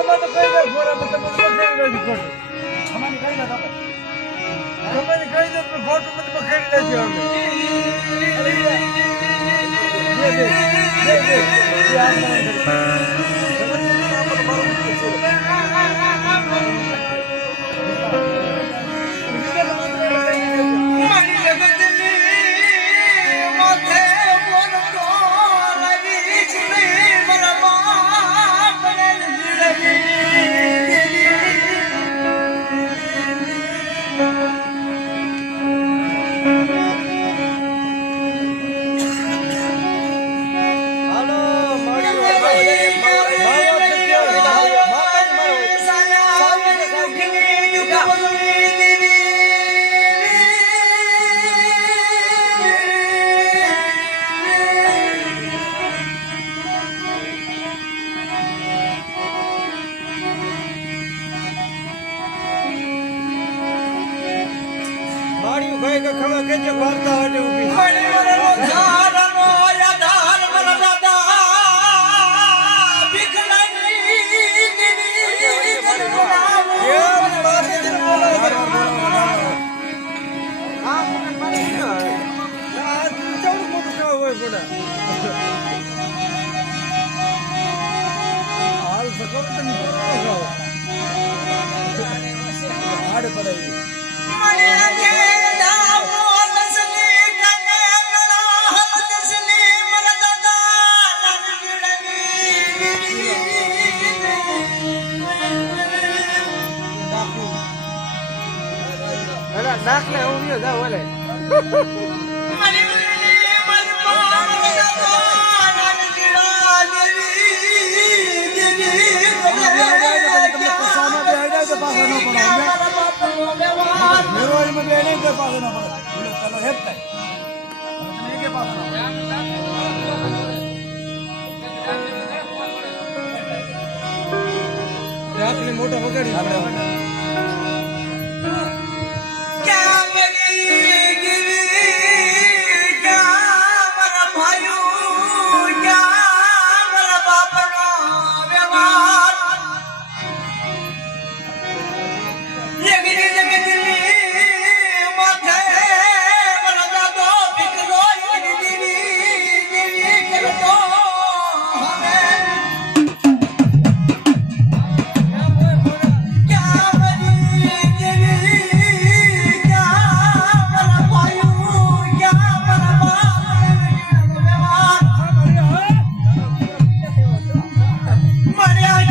ખબર તો કઈ દે ઘોડા મત મત ખેડી લેજો ખોટું અમારી કઈ દે તમે અમારી કઈ દે પણ ખોટું મત ખેડી લેજો અમે ભાઈ કે ખબર કે જે વાર્તા હટે ઊભી ઝાડનો યાદાર મરા દાદા ભીખલાની દીદી એ બાતે જ બોલો આ મને મારી આ ચૌડ મોટું કાવ હોય ગોડા હાલ સકો તો ની બોલો હાડ પડાઈ મને કે નાખલે હું યો જાવ ઓલે મને મોટા વગાડી Maria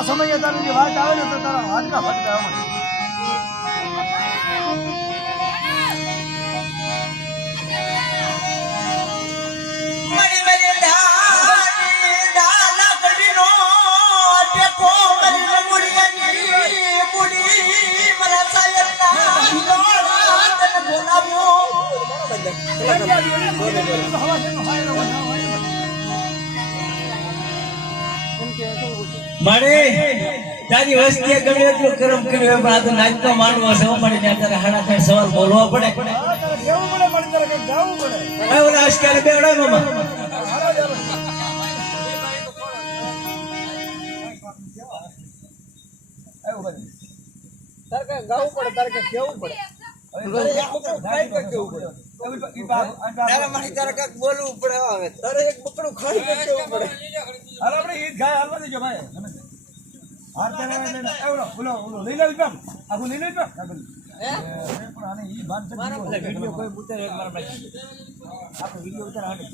આ સમયે તારી વાત આવે ને તો તારા હાડકા ફટકા આવે. મારે તારી વસ્તીએ ગમે એટલું કરમ કર્યું પણ આ તો નાચતો માનવો છે મારે ત્યાં તારે હાડા ખાઈ સવાલ બોલવા પડે. ઓલા અશ્કારે બેવડાય મામા. તારે કઈ ગાવું પડે, તારે કઈ કેવું પડે. બોલવું પડે. તારે એક બકડું ખાઈ કેવું પડે. હાલ આપણે ઈદ ગાય હાલવા દેજો ભાઈ. હાર લઈ લેવી કામ આખું લઈ લેવી કામ પણ આને ઈ બાંધ વિડીયો કોઈ ઉતારે મારા ભાઈ આપણો વિડીયો ઉતાર હાટે